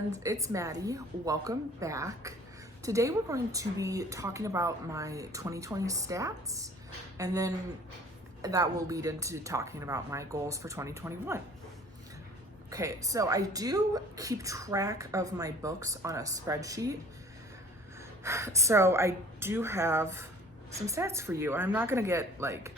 friends, it's Maddie. Welcome back. Today we're going to be talking about my 2020 stats, and then that will lead into talking about my goals for 2021. Okay, so I do keep track of my books on a spreadsheet. So I do have some stats for you. I'm not gonna get like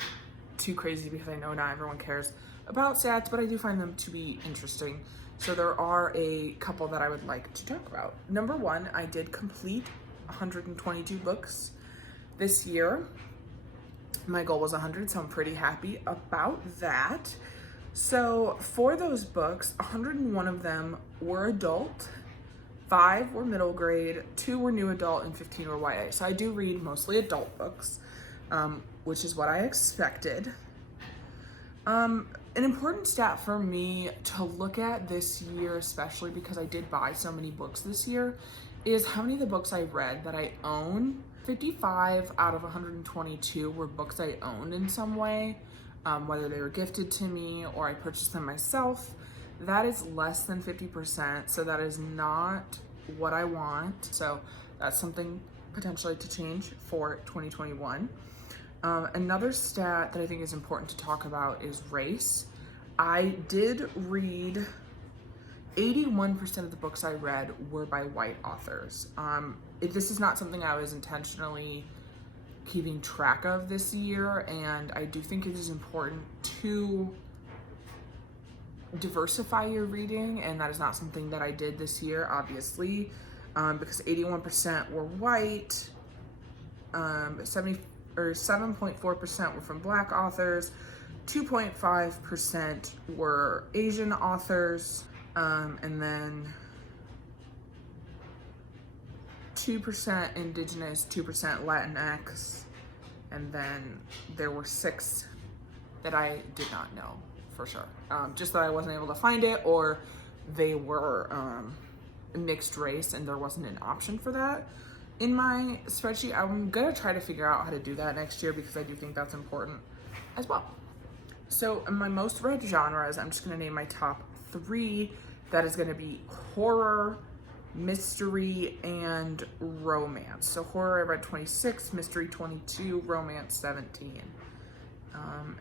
too crazy because I know not everyone cares about stats, but I do find them to be interesting. So there are a couple that I would like to talk about. Number one, I did complete 122 books this year. My goal was 100, so I'm pretty happy about that. So for those books, 101 of them were adult, 5 were middle grade, 2 were new adult, and 15 were YA. So I do read mostly adult books, which is what I expected. An important stat for me to look at this year, especially because I did buy so many books this year, is how many of the books I read that I own. 55 out of 122 were books I owned in some way, whether they were gifted to me or I purchased them myself. That is less than 50%, so that is not what I want. So that's something potentially to change for 2021. Another stat that I think is important to talk about is race. I did read 81% of the books I read were by white authors. This is not something I was intentionally keeping track of this year, and I do think it is important to diversify your reading, and that is not something that I did this year, obviously, because 81% were white, 7.4% were from Black authors, 2.5% were Asian authors, and then 2% Indigenous, 2% Latinx, and then there were 6 that I did not know for sure. Just that I wasn't able to find it, or they were mixed race and there wasn't an option for that in my spreadsheet. I'm gonna try to figure out how to do that next year because I do think that's important as well. So in my most read genres, I'm just gonna name my top 3. That is gonna be horror, mystery, and romance. So horror I read 26, mystery 22, romance 17.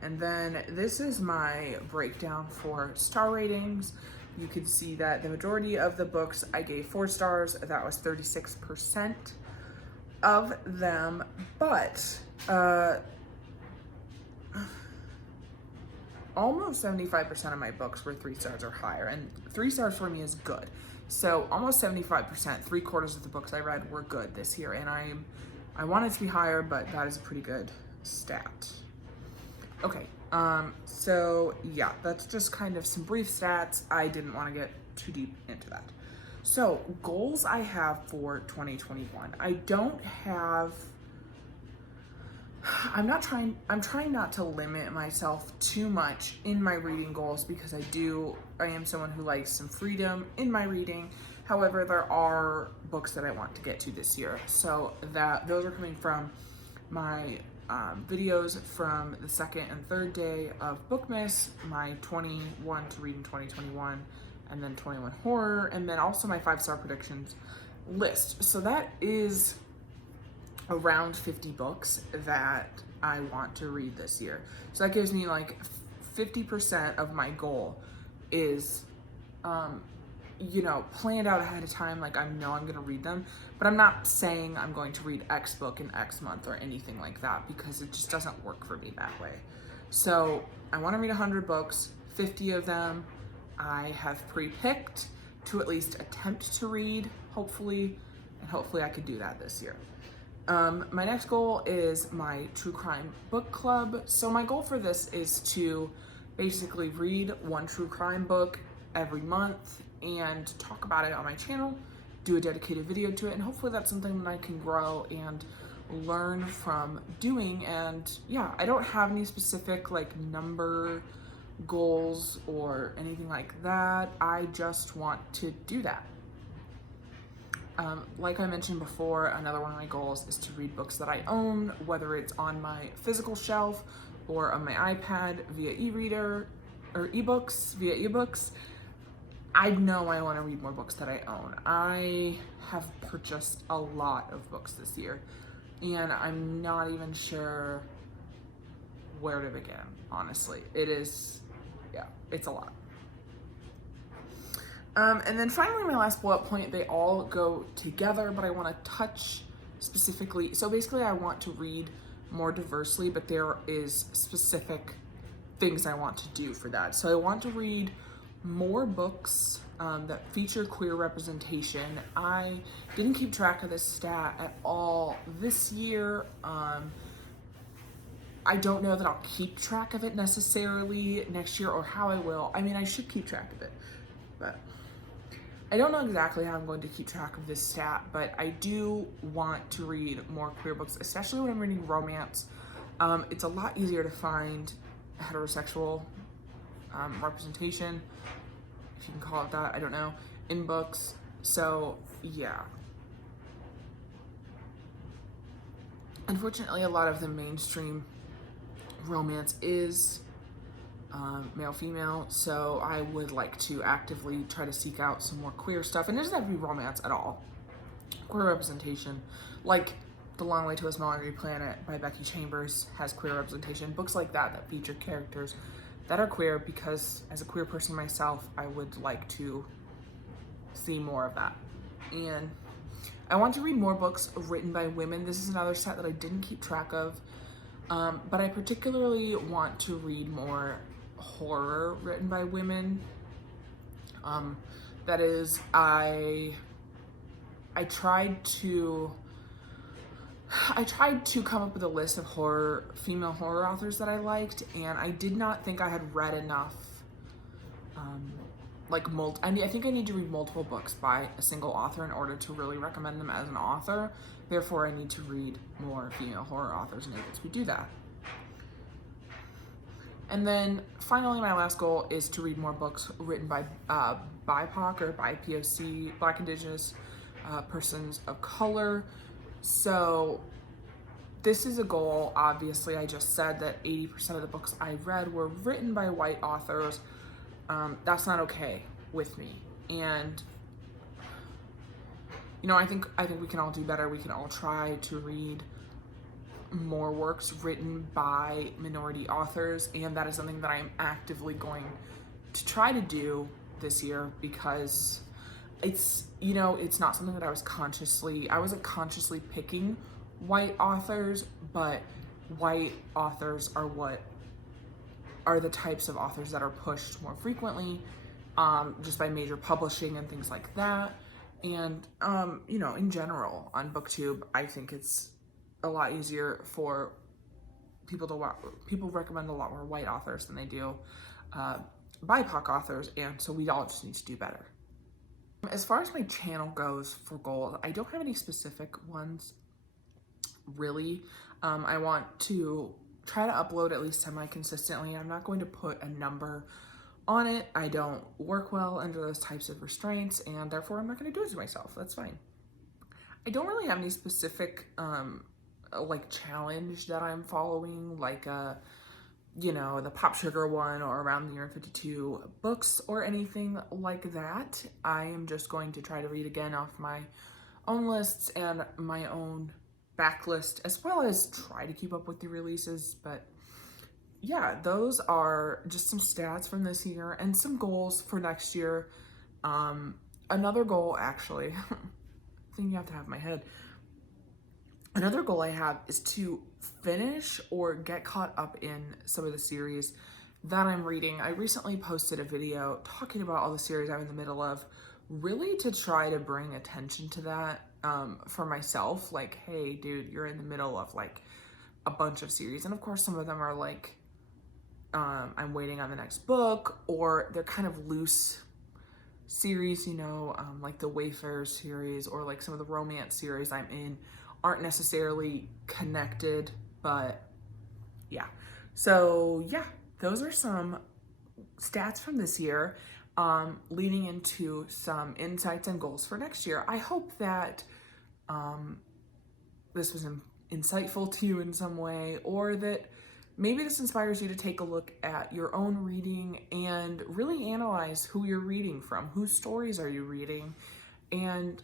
And then this is my breakdown for star ratings. You can see that the majority of the books I gave 4 stars. That was 36% of them, but almost 75% of my books were 3 stars or higher, and 3 stars for me is good. So almost 75%, 3/4 of the books I read were good this year, and I want it to be higher, but that is a pretty good stat. Okay, so yeah, that's just kind of some brief stats. I didn't want to get too deep into that. So goals I have for 2021. I'm trying not to limit myself too much in my reading goals because I am someone who likes some freedom in my reading. However, there are books that I want to get to this year. So those are coming from my videos from the 2nd and 3rd day of bookmas, my 21 to read in 2021, and then 21 horror, and then also my 5-star predictions list. So that is around 50 books that I want to read this year. So that gives me like 50% of my goal is, planned out ahead of time. Like I know I'm gonna read them, but I'm not saying I'm going to read X book in X month or anything like that because it just doesn't work for me that way. So I wanna read 100 books, 50 of them I have pre-picked to at least attempt to read, hopefully, and hopefully I could do that this year. My next goal is my true crime book club. So my goal for this is to basically read 1 true crime book every month and talk about it on my channel, do a dedicated video to it, and hopefully that's something that I can grow and learn from doing. And yeah, I don't have any specific like number goals or anything like that. I just want to do that. Like I mentioned before, another one of my goals is to read books that I own, whether it's on my physical shelf or on my iPad via e-reader or ebooks via ebooks. I know I want to read more books that I own. I have purchased a lot of books this year, and I'm not even sure where to begin, honestly. It is, yeah, it's a lot. And then finally, my last bullet point, they all go together, but I want to touch specifically. So basically, I want to read more diversely, but there is specific things I want to do for that. So I want to read more books that feature queer representation. I didn't keep track of this stat at all this year. I don't know that I'll keep track of it necessarily next year or how I will. I mean, I should keep track of it, but I don't know exactly how I'm going to keep track of this stat, but I do want to read more queer books, especially when I'm reading romance. It's a lot easier to find heterosexual representation, if you can call it that, I don't know, in books. So yeah. Unfortunately, a lot of the mainstream romance is male-female, so I would like to actively try to seek out some more queer stuff. And it doesn't have to be romance at all. Queer representation, like The Long Way to a Smaller Planet by Becky Chambers has queer representation. Books like that feature characters that are queer, because as a queer person myself, I would like to see more of that. And I want to read more books written by women. This is another set that I didn't keep track of, but I particularly want to read more horror written by women. That is, I tried to come up with a list of female horror authors that I liked, and I did not think I had read enough. I think I need to read multiple books by a single author in order to really recommend them as an author. Therefore, I need to read more female horror authors and able to do that. And then finally, my last goal is to read more books written by BIPOC or BIPOC, Black, Indigenous persons of color. So this is a goal. Obviously, I just said that 80% of the books I read were written by white authors. That's not okay with me. And, you know, I think we can all do better. We can all try to read more works written by minority authors, and that is something that I am actively going to try to do this year, because it's not something that I wasn't consciously picking white authors, but white authors are the types of authors that are pushed more frequently, just by major publishing and things like that. And, in general on BookTube, I think it's a lot easier for people recommend a lot more white authors than they do BIPOC authors, and so we all just need to do better. As far as my channel goes for goals, I don't have any specific ones, really. I want to try to upload at least semi-consistently. I'm not going to put a number on it. I don't work well under those types of restraints, and therefore I'm not going to do it to myself. That's fine. I don't really have any specific challenge that I'm following, the Pop Sugar one or Around the Year 52 books or anything like that. I am just going to try to read again off my own lists and my own backlist, as well as try to keep up with the releases. But yeah, those are just some stats from this year and some goals for next year. Another goal, actually, thing you have to have in my head. Another goal I have is to finish or get caught up in some of the series that I'm reading. I recently posted a video talking about all the series I'm in the middle of, really to try to bring attention to that for myself. Like, hey, dude, you're in the middle of a bunch of series. And of course, some of them are I'm waiting on the next book, or they're kind of loose series, like the Wayfarer series, or some of the romance series I'm in aren't necessarily connected, but yeah. So yeah, those are some stats from this year, leading into some insights and goals for next year. I hope that this was insightful to you in some way, or that maybe this inspires you to take a look at your own reading and really analyze who you're reading from, whose stories are you reading, and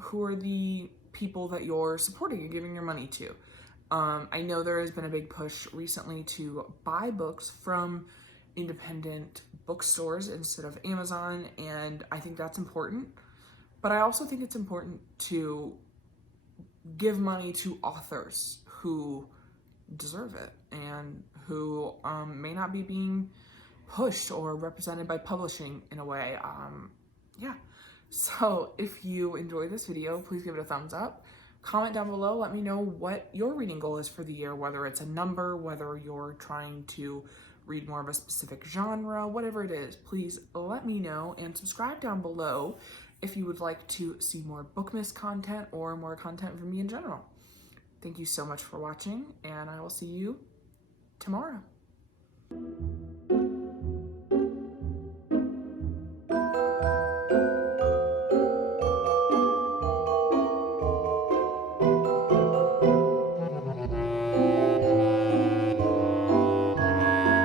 who are the people that you're supporting and giving your money to. I know there has been a big push recently to buy books from independent bookstores instead of Amazon, and I think that's important. But I also think it's important to give money to authors who deserve it and who may not be being pushed or represented by publishing in a way. Yeah. So if you enjoyed this video, please give it a thumbs up. Comment down below, let me know what your reading goal is for the year, whether it's a number, whether you're trying to read more of a specific genre, whatever it is, please let me know, and subscribe down below if you would like to see more bookmas content or more content from me in general. Thank you so much for watching, and I will see you tomorrow.